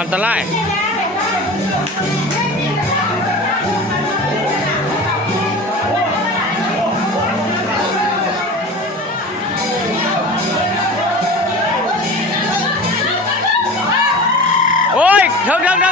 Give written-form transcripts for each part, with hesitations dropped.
อันตรายโอ้ยเถิงรถ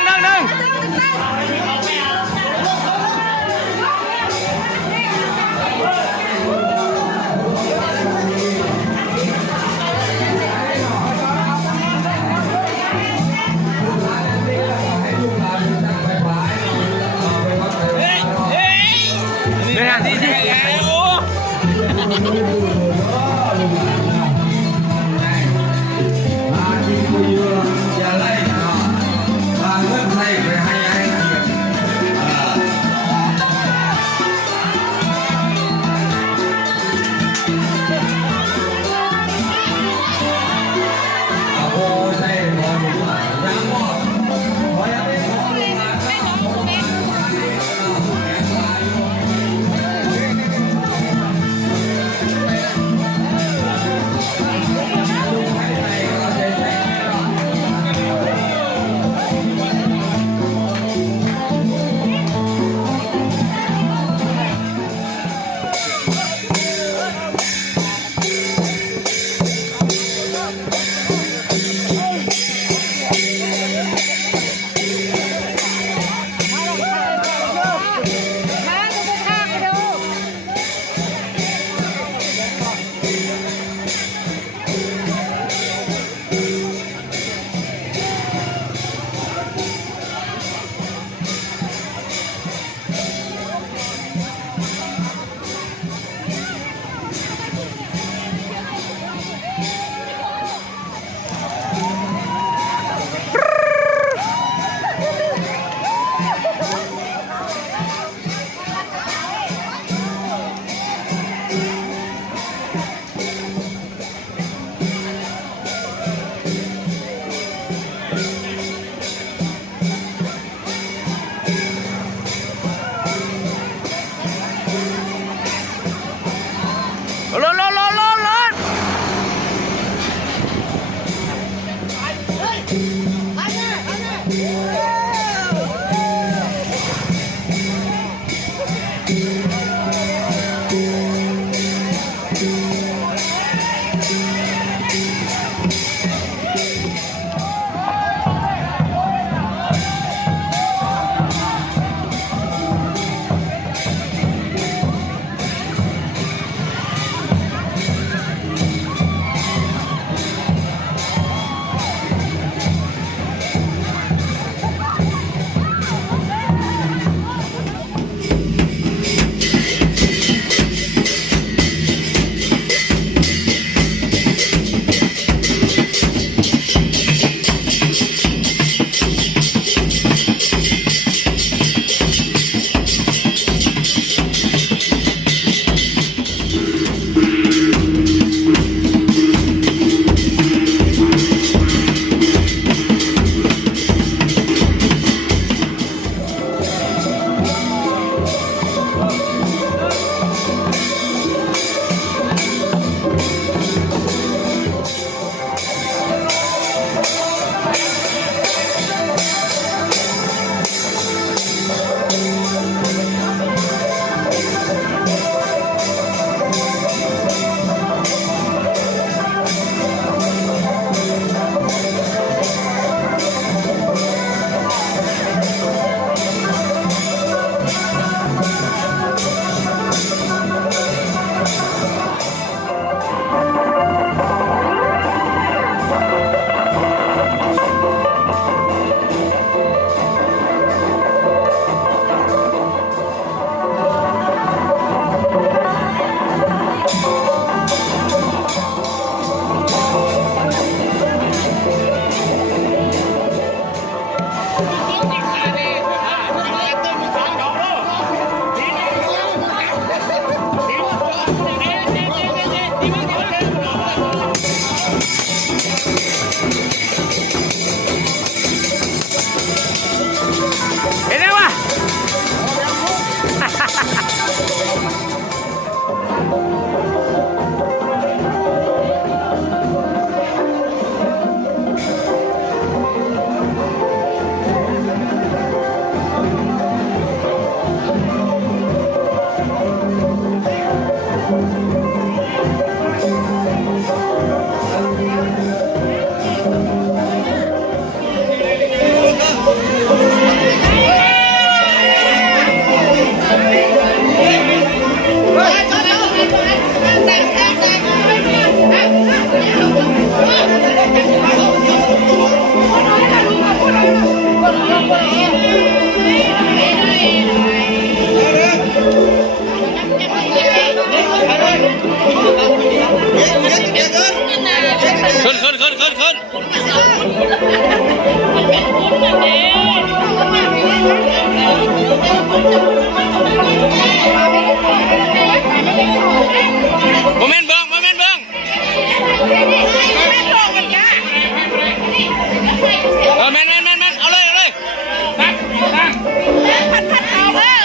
แมนเอาเลยพัดเอาเลย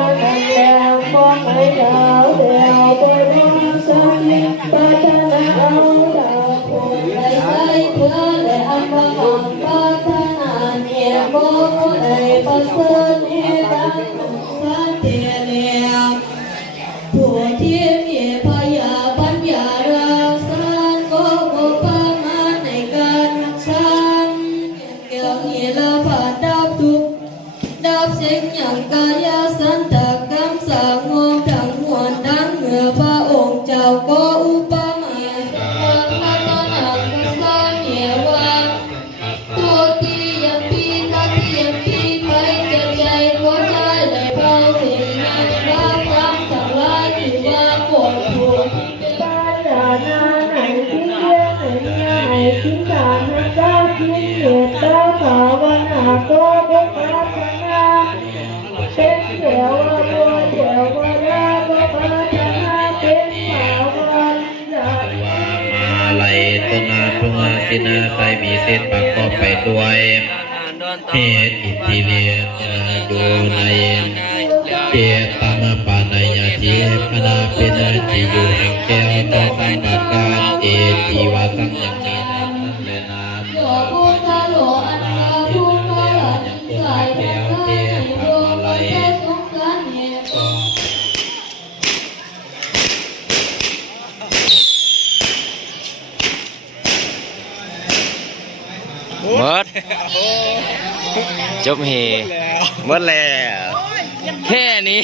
มานั่งแล้วมองไม่ดาวเดียวบนน้ำสักนิดปัฒนาเอาดาวคนใส่ใจเพื่อและอันว่าปัฒนาเนี่ยโมไอ้ปัสสเนี่ยตั้งสันเตียเลียมผู้ที่มีพยาปัญญารักษาก็บ่ประมาณในการชันเกี่ยวนี้ละผ่านดับทุกดับสิ่งอย่างกายสันตกรรมสางงมทั้งมวลทั้งเมื่อพระองค์เจ้าก็อุปมาสวรรค์พัฒนากุศลเยวังตัวที่ยังปีทักที่ยังปีไปจะใจหัวใจเลยเบาเห็นงานรักรักทั้งหลายที่ว่าปวดหัวบ้านหลานาไหนที่เยี่ยไหนเนี่ยไหนที่ฐานนั้นเจ้าที่เหตุเจ้าภาวนาก็เป็นพัฒนาเป็นเสียวว่าบัวเสียวว่าราก็พัฒนาเป็นภาวนามาลัยตนาทุงาสินาใสมีเส้นประกอบไปด้วยเหตุอิทธิเลียดูในเจตามปานายาทีพนาเป็นที่อยู่แห่งแก้วต่อสังกัดการเอติวาสังยังมีในนาม หล่อบุญหล่ออันกาบุญหล่อใส่แก้วเทียนรวมเป็นสงสารเหตุ หมดจบเฮหมดแล้วแค่นี้